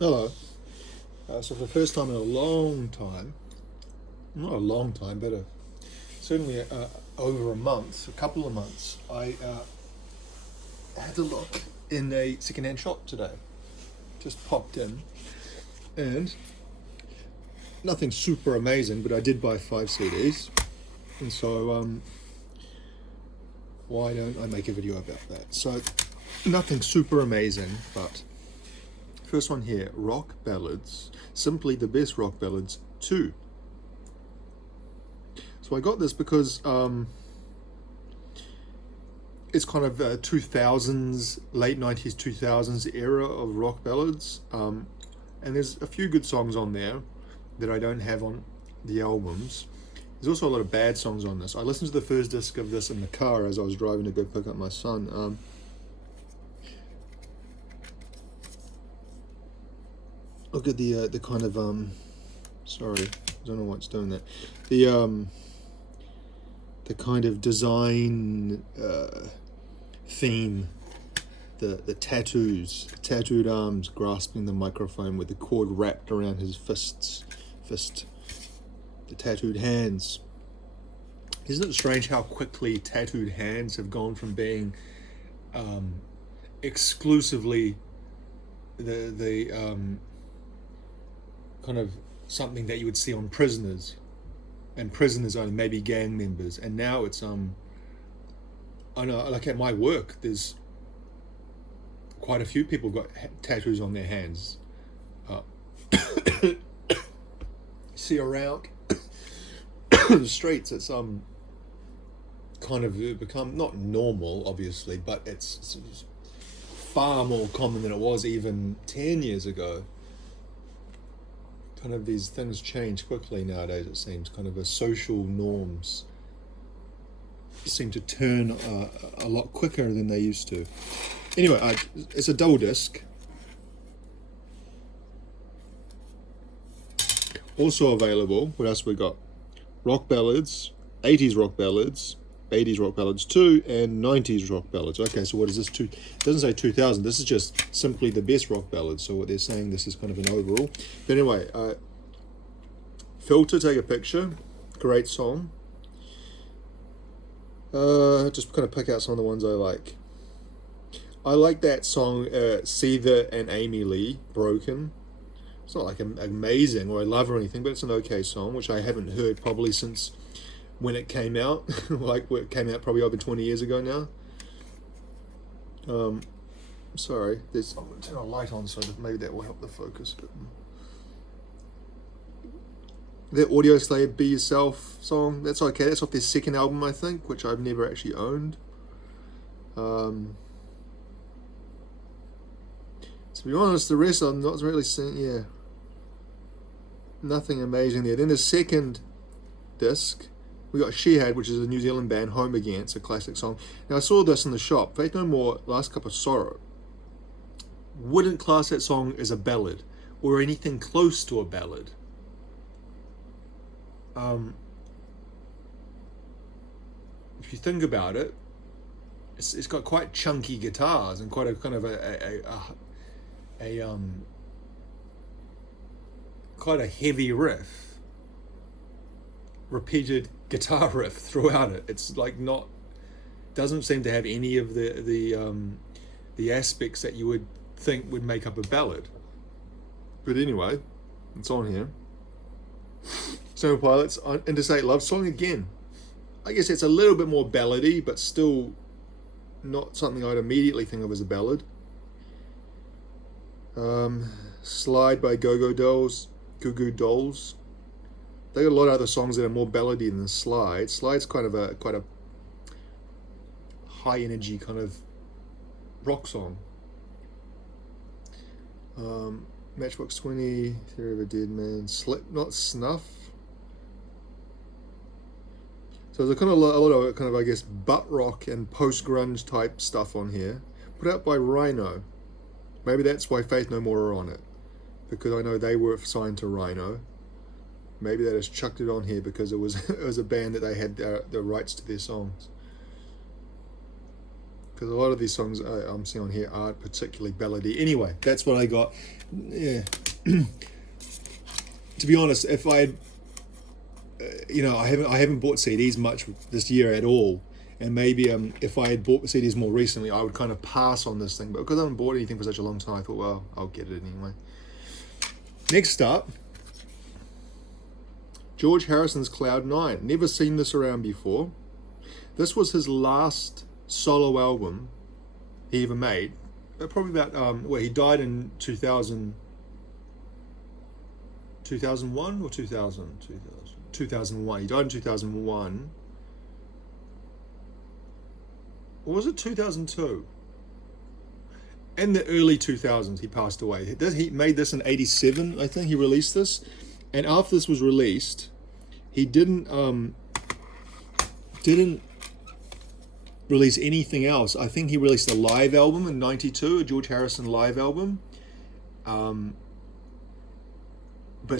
Hello. So for the first time in a long time, not a long time, but certainly over a month, a couple of months, I had to look in a second-hand shop today. Just popped in, and nothing super amazing, but I did buy 5 CDs, and so why don't I make a video about that? So nothing super amazing, but first one here, Rock Ballads, simply the best rock ballads 2. So I got this because it's kind of 2000s, late 90s, 2000s era of rock ballads. And there's a few good songs on there that I don't have on the albums. There's also a lot of bad songs on this. I listened to the first disc of this in the car as I was driving to go pick up my son. Look at the kind of sorry, I don't know what's doing that. The kind of design theme, the tattoos, tattooed arms grasping the microphone with the cord wrapped around his fist, the tattooed hands. Isn't it strange how quickly tattooed hands have gone from being exclusively the kind of something that you would see on prisoners, and prisoners only, maybe gang members, and now it's I know, like at my work, there's quite a few people got tattoos on their hands. Uh, see around the streets, it's kind of become not normal, obviously, but it's far more common than it was even 10 years ago. Kind of these things change quickly nowadays, it seems. Kind of a social norms seem to turn a lot quicker than they used to. Anyway, it's a double disc. Also available, what else we got? Rock ballads, 80s rock ballads, 80s rock ballads 2, and 90s rock ballads. Okay, so what is this? It doesn't say 2000. This is just simply the best rock ballads. So what they're saying, this is kind of an overall. But anyway, Filter, Take a Picture, great song. Just kind of pick out some of the ones I like. I like that song, Seether and Amy Lee, Broken. It's not like amazing or I love or anything, but it's an okay song, which I haven't heard probably since when it came out. Like, it came out probably over 20 years ago now. Sorry, I'm going to turn a light on so that maybe that will help the focus a bit more. The Audio Slave Be Yourself song, that's okay. That's off their second album, I think, which I've never actually owned. To be honest, the rest I'm not really seeing, yeah. Nothing amazing there. Then the second disc, we got She Had, which is a New Zealand band, Home Again. It's a classic song. Now, I saw this in the shop. Faith No More, Last Cup of Sorrow. Wouldn't class that song as a ballad or anything close to a ballad. If you think about it, it's got quite chunky guitars and quite a kind of quite a heavy riff, repeated guitar riff throughout it. It's like doesn't seem to have any of the aspects that you would think would make up a ballad. But anyway, it's on here. Stone Pilots, Interstate Love Song again. I guess it's a little bit more ballady, but still not something I'd immediately think of as a ballad. Slide by Goo Goo Dolls. They got a lot of other songs that are more ballady than Slide. Slide's kind of quite a high energy kind of rock song. Matchbox 20, Theory of a Dead Man, Slipknot, Snuff. So there's a lot of kind of, I guess, butt rock and post grunge type stuff on here, put out by Rhino. Maybe that's why Faith No More are on it, because I know they were signed to Rhino. Maybe they just chucked it on here because it was a band that they had the rights to their songs. Because a lot of these songs I'm seeing on here aren't particularly ballady. Anyway, that's what I got. yeah. To be honest, if I had, I haven't bought CDs much this year at all, and maybe if I had bought the CDs more recently, I would kind of pass on this thing. But because I haven't bought anything for such a long time, I thought, well, I'll get it anyway. Next up, George Harrison's Cloud 9. Never seen this around before. This was his last solo album he ever made. Probably about, he died in 2001 or 2000? 2001. He died in 2001. Or was it 2002? In the early 2000s, he passed away. He made this in 87, I think. He released this. And after this was released, he didn't release anything else. I think he released a live album in 92, a George Harrison live album. But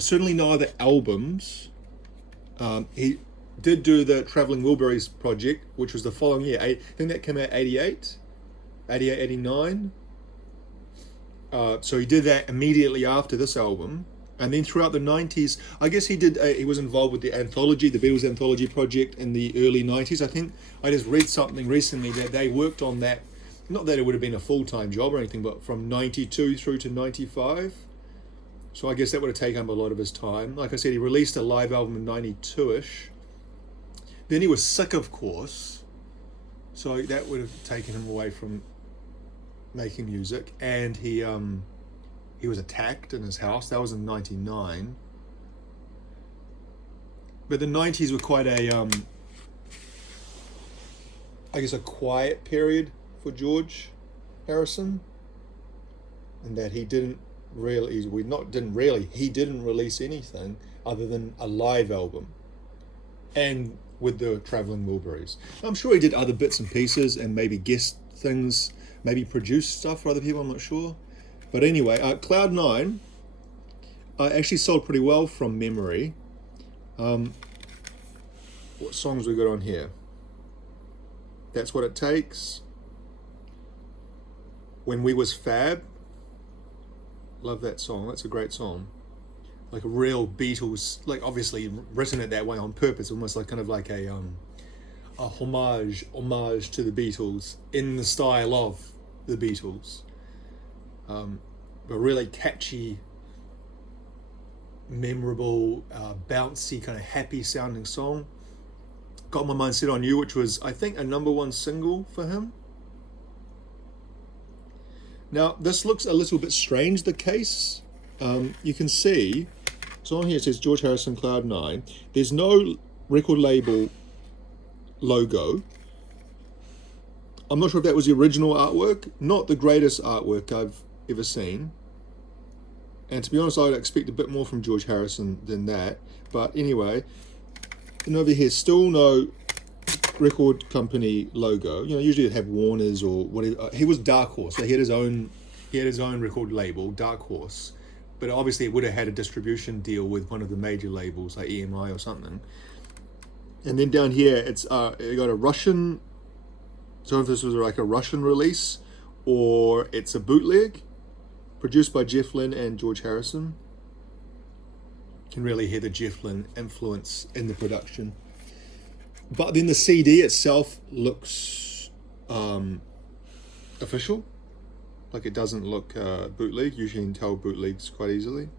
certainly no other albums. He did do the Traveling Wilburys project, which was the following year. I think that came out 88, 89. So he did that immediately after this album. And then throughout the 90s, I guess he was involved with the anthology, the Beatles anthology project in the early 90s. I think I just read something recently that they worked on that. Not that it would have been a full-time job or anything, but from 92 through to 95. So I guess that would have taken up a lot of his time. Like I said, he released a live album in 92-ish. Then he was sick, of course. So that would have taken him away from making music. And he was attacked in his house. That was in 99. But the 90s were quite a quiet period for George Harrison. And that he didn't release anything other than a live album. And with the Traveling Wilburys. I'm sure he did other bits and pieces and maybe guest things, maybe produced stuff for other people, I'm not sure. But anyway, Cloud 9 actually sold pretty well from memory. What songs we got on here? That's What It Takes. When We Was Fab. Love that song. That's a great song. Like a real Beatles, like obviously written it that way on purpose, almost like kind of like a homage to the Beatles in the style of the Beatles. But really catchy, memorable, bouncy, kind of happy sounding song. Got My Mind Set on You, which was, I think, a #1 single for him. Now, this looks a little bit strange, the case. You can see, so on here it says George Harrison Cloud 9. There's no record label logo. I'm not sure if that was the original artwork. Not the greatest artwork I've ever seen. And to be honest, I would expect a bit more from George Harrison than that. But anyway, and over here, still no record company logo. Usually it'd have Warner's or whatever. He was Dark Horse, so he had his own record label, Dark Horse. But obviously it would have had a distribution deal with one of the major labels like EMI or something. And then down here, it got a Russian. So if this was like a Russian release or it's a bootleg, produced by Jeff Lynne and George Harrison. You can really hear the Jeff Lynne influence in the production. But then the CD itself looks official. Like it doesn't look bootleg. Usually you can tell bootlegs quite easily.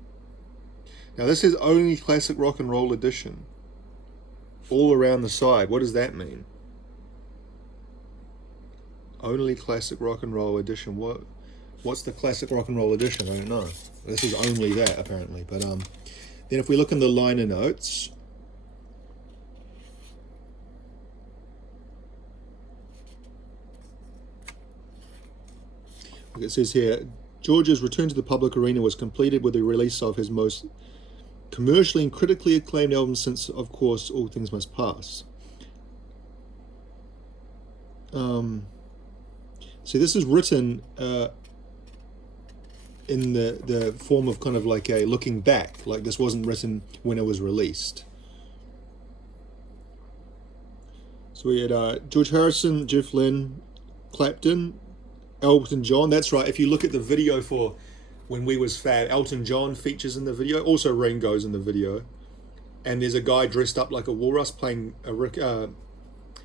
Now this is only classic rock and roll edition. All around the side. What does that mean? Only classic rock and roll edition. What's the classic rock and roll edition? I don't know. This is only that apparently. But then if we look in the liner notes, it says here, George's return to the public arena was completed with the release of his most commercially and critically acclaimed album since, of course, All Things Must Pass. So this is written in the form of kind of like a looking back, like this wasn't written when it was released. So we had George Harrison, Jeff Lynne, Clapton, Elton John. That's right. If you look at the video for When We Was Fab, Elton John features in the video. Also Ringo's in the video. And there's a guy dressed up like a walrus playing a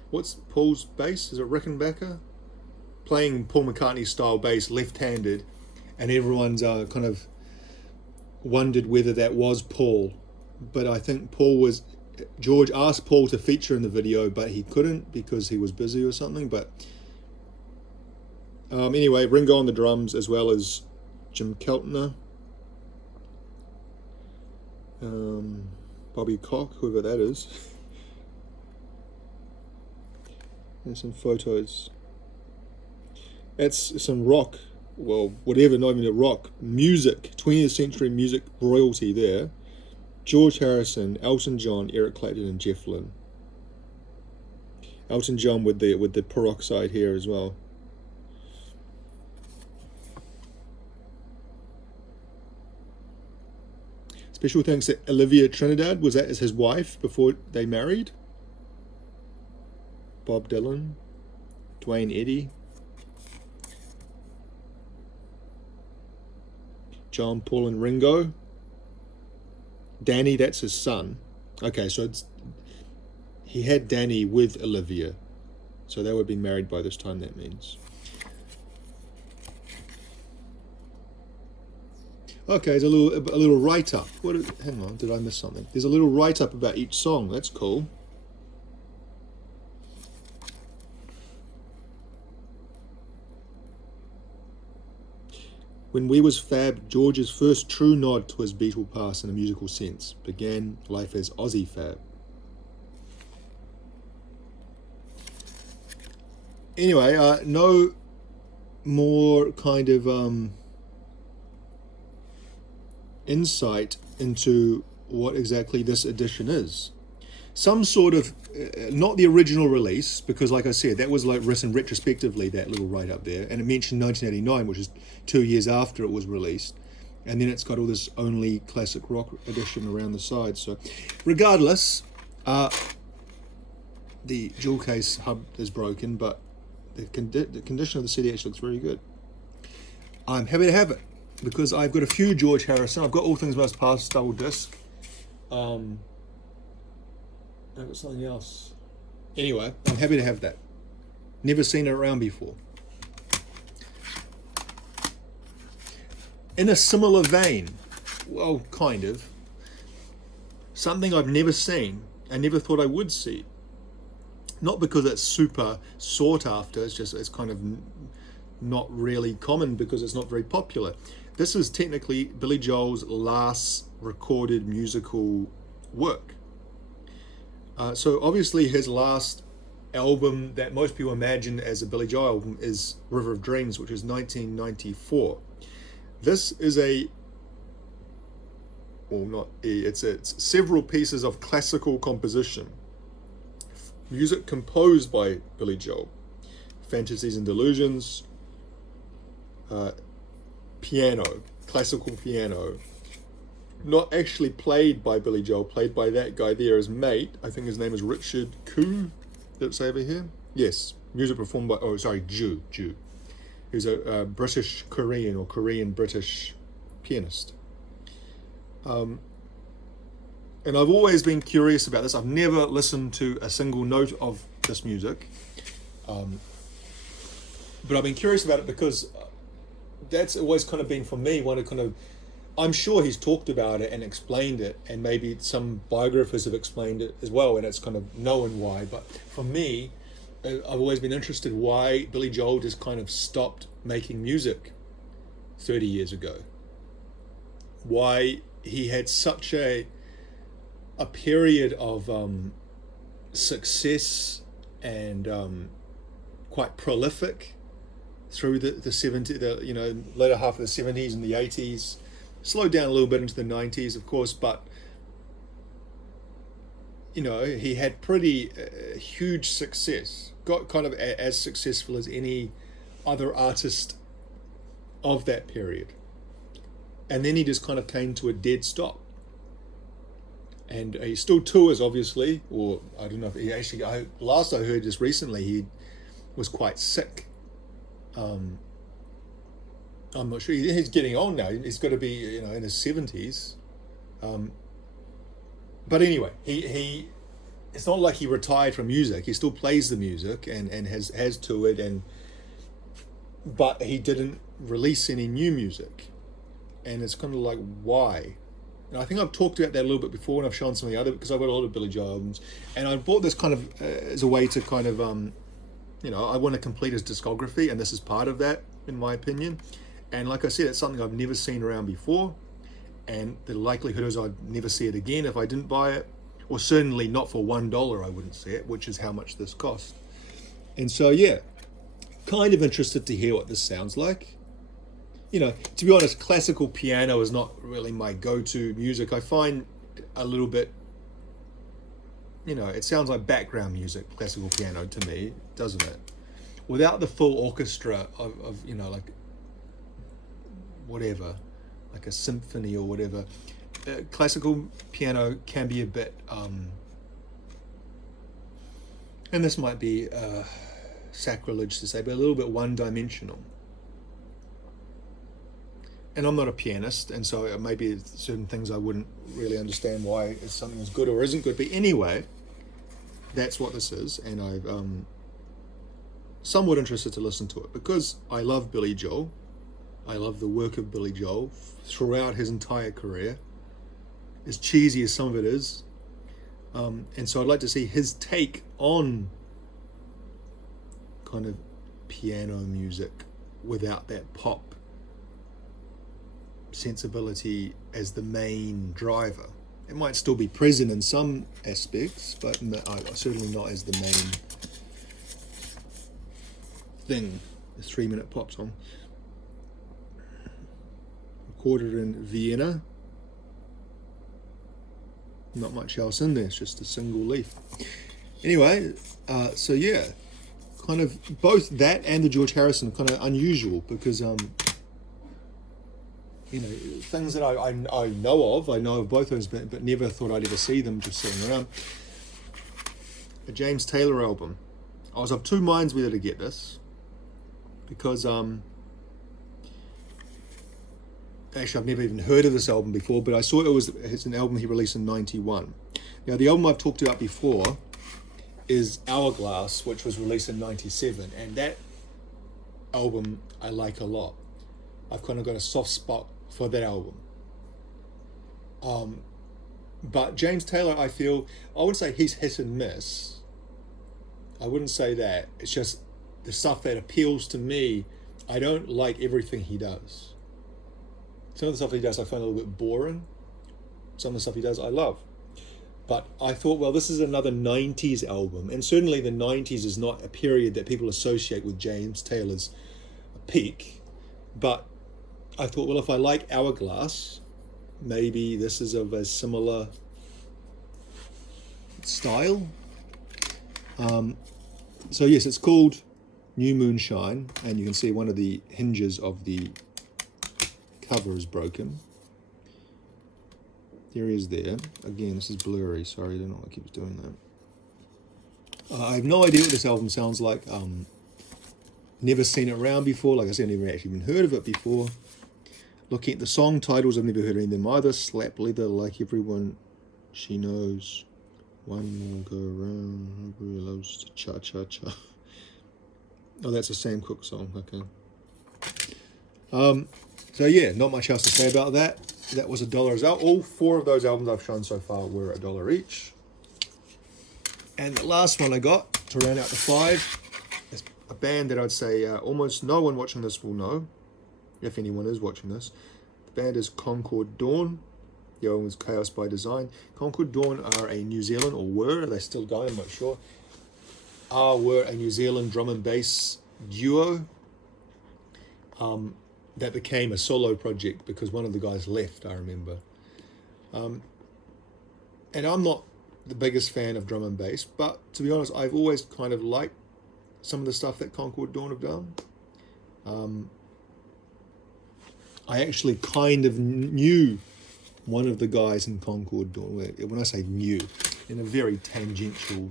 what's Paul's bass? Is it Rickenbacker? Playing Paul McCartney style bass, left-handed, and everyone's kind of wondered whether that was Paul. But I think George asked Paul to feature in the video, but he couldn't because he was busy or something. But anyway, Ringo on the drums, as well as Jim Keltner, Bobby Koch, whoever that is. There's some photos. That's some rock, well, whatever, not even a rock, music, 20th century music royalty there. George Harrison, Elton John, Eric Clapton, and Jeff Lynne. Elton John with the peroxide hair as well. Special thanks to Olivia Trinidad, was that as his wife before they married? Bob Dylan, Dwayne Eddy, John, Paul, and Ringo. Danny, that's his son. Okay, so he had Danny with Olivia, so they would have been married by this time, that means. Okay, there's a little write-up. Hang on, did I miss something? There's a little write-up about each song. That's cool. When We Was Fab, George's first true nod to his Beatle past in a musical sense, began life as Aussie Fab. Anyway, no more kind of insight into what exactly this edition is. Some sort of, not the original release, because like I said, that was like written retrospectively, that little write-up there, and it mentioned 1989, which is 2 years after it was released, and then it's got all this only classic rock edition around the side. So regardless, the jewel case hub is broken, but the condition of the CD actually looks very good. I'm happy to have it, because I've got a few George Harrison. I've got All Things Must Pass double disc. I've got something else. Anyway, I'm happy to have that. Never seen it around before. In a similar vein, well, kind of, something I've never seen, I never thought I would see. Not because it's super sought after, it's kind of not really common because it's not very popular. This is technically Billy Joel's last recorded musical work. So obviously his last album that most people imagine as a Billy Joel album is River of Dreams, which is 1994. This is it's several pieces of classical composition. Music composed by Billy Joel. Fantasies and Delusions, piano, classical piano. Not actually played by Billy Joel, played by that guy there, his mate. I think his name is Richard Koo. Did it say over here? Yes. Music performed by, Jew. He's a British Korean or Korean British pianist. And I've always been curious about this. I've never listened to a single note of this music. But I've been curious about it because that's always kind of been, for me, one of kind of, I'm sure he's talked about it and explained it, and maybe some biographers have explained it as well, and it's kind of known why. But for me, I've always been interested why Billy Joel just kind of stopped making music 30 years ago. Why he had such a period of success and quite prolific through the 70s, later half of the 70s and the 80s. Slowed down a little bit into the 90s, of course, but he had pretty huge success. Got kind of as successful as any other artist of that period. And then he just kind of came to a dead stop. And he still tours, obviously, or I don't know if he actually, last I heard just recently, he was quite sick. I'm not sure. He's getting on now. He's got to be, in his 70s. But anyway, he it's not like he retired from music. He still plays the music and has toured, but he didn't release any new music. And it's kind of like, why? And I think I've talked about that a little bit before, and I've shown some of the other, because I've got a lot of Billy Joel albums, and I bought this kind of as a way to kind of I want to complete his discography, and this is part of that, in my opinion. And like I said, it's something I've never seen around before, and the likelihood is I'd never see it again if I didn't buy it, or certainly not for $1 I wouldn't see it, which is how much this cost. And so yeah, kind of interested to hear what this sounds like. To be honest, classical piano is not really my go-to music. I find a little bit, it sounds like background music, classical piano to me, doesn't it? Without the full orchestra of like whatever, like a symphony or whatever. Classical piano can be a bit, and this might be sacrilege to say, but a little bit one-dimensional. And I'm not a pianist, and so maybe certain things I wouldn't really understand why something is good or isn't good. But anyway, that's what this is, and I'm somewhat interested to listen to it because I love Billy Joel. I love the work of Billy Joel throughout his entire career, as cheesy as some of it is. And so I'd like to see his take on kind of piano music without that pop sensibility as the main driver. It might still be present in some aspects, but certainly not as the main thing. A 3-minute pop song. Recorded in Vienna. Not much else in there, it's just a single leaf. Anyway, so yeah, kind of both that and the George Harrison kind of unusual because things that I know of both those, but never thought I'd ever see them just sitting around. A James Taylor album. I was of two minds whether to get this because actually I've never even heard of this album before, but I saw it's an album he released in 91. Now the album I've talked about before is Hourglass, which was released in 97, and that album I like a lot. I've kind of got a soft spot for that album. But James Taylor, I wouldn't say he's hit and miss. I wouldn't say that. It's just the stuff that appeals to me. I don't like everything he does. Some of the stuff he does I find a little bit boring. Some of the stuff he does I love. But I thought, well, this is another 90s album. And certainly the 90s is not a period that people associate with James Taylor's peak. But I thought, well, if I like Hourglass, maybe this is of a similar style. So yes, it's called New Moonshine, and you can see one of the hinges of the cover is broken. There he is there. Again, this is blurry. Sorry, I don't know why it keeps doing that. I have no idea what this album sounds like. Never seen it around before. Like I said, I've never actually even heard of it before. Looking at the song titles, I've never heard any of them either. Slap Leather, Like Everyone She Knows. One More Go Around. Nobody Loves to Cha Cha Cha. Oh, that's a Sam Cooke song. Okay. So yeah, not much else to say about that. That was $1 out. All four of those albums I've shown so far were $1 each. And the last one I got to round out the 5 is a band that I'd say almost no one watching this will know, if anyone is watching this. The band is Concord Dawn. The album is Chaos by Design. Concord Dawn are a New Zealand, or were, they're still going, I'm not sure, were a New Zealand drum and bass duo that became a solo project because one of the guys left, I remember. And I'm not the biggest fan of drum and bass, but to be honest, I've always kind of liked some of the stuff that Concord Dawn have done. I actually kind of knew one of the guys in Concord Dawn. When I say knew, in a very tangential.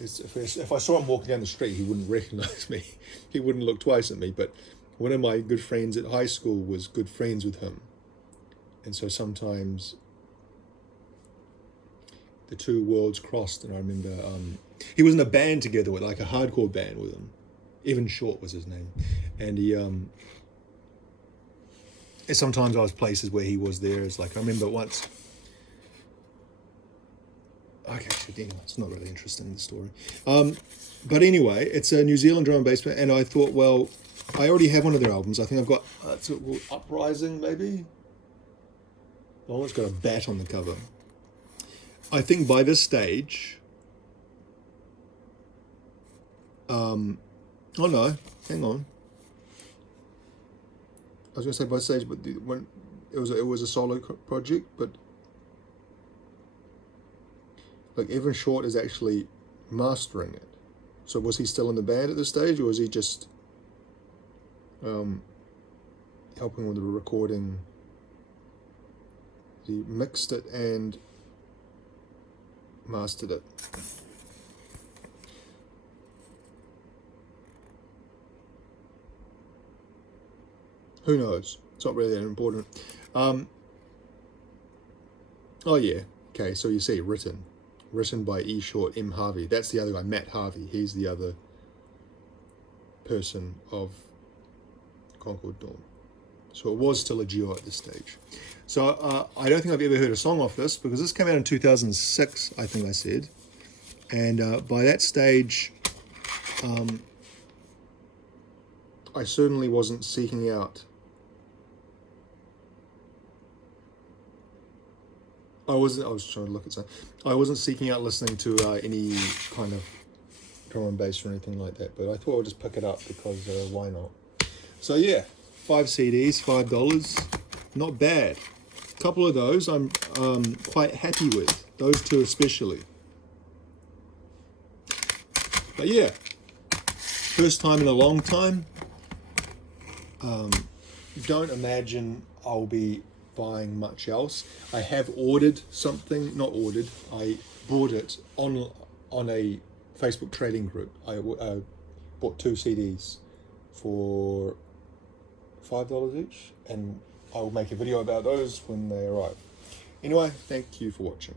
If I saw him walking down the street, he wouldn't recognize me. He wouldn't look twice at me. But one of my good friends at high school was good friends with him, and so sometimes the two worlds crossed. And I remember he was in a band together with, like, a hardcore band with him. Evan Short was his name, and he and sometimes I was places where he was there. It's like, I remember once. Okay, anyway, it's not really interesting, the story. But anyway, it's a New Zealand drum and bass band, and I thought, well, I already have one of their albums. I think I've got it's called Uprising, maybe. Oh, it's got a bat on the cover. I think by this stage, oh no, hang on. I was going to say by this stage, but when it was a solo project, but like Evan Short is actually mastering it. So was he still in the band at this stage, or was he just helping with the recording? He mixed it and mastered it. Who knows? It's not really that important. Oh yeah. Okay, so you see, written by E. Short, M. Harvey. That's the other guy, Matt Harvey. He's the other person of Concord Dawn. So it was still a duo at this stage. So I don't think I've ever heard a song off this, because this came out in 2006, I think I said. And by that stage, I certainly wasn't seeking out. I was trying to look at something. I wasn't seeking out listening to any kind of drum and bass or anything like that, but I thought I'd just pick it up because why not? So yeah, 5 CDs, $5, not bad. A couple of those I'm quite happy with, those two especially. But yeah, first time in a long time. Don't imagine I'll be buying much else. I have ordered something, not ordered, I bought it on a Facebook trading group. I bought 2 CDs for $5 each, and I will make a video about those when they arrive. Anyway, thank you for watching.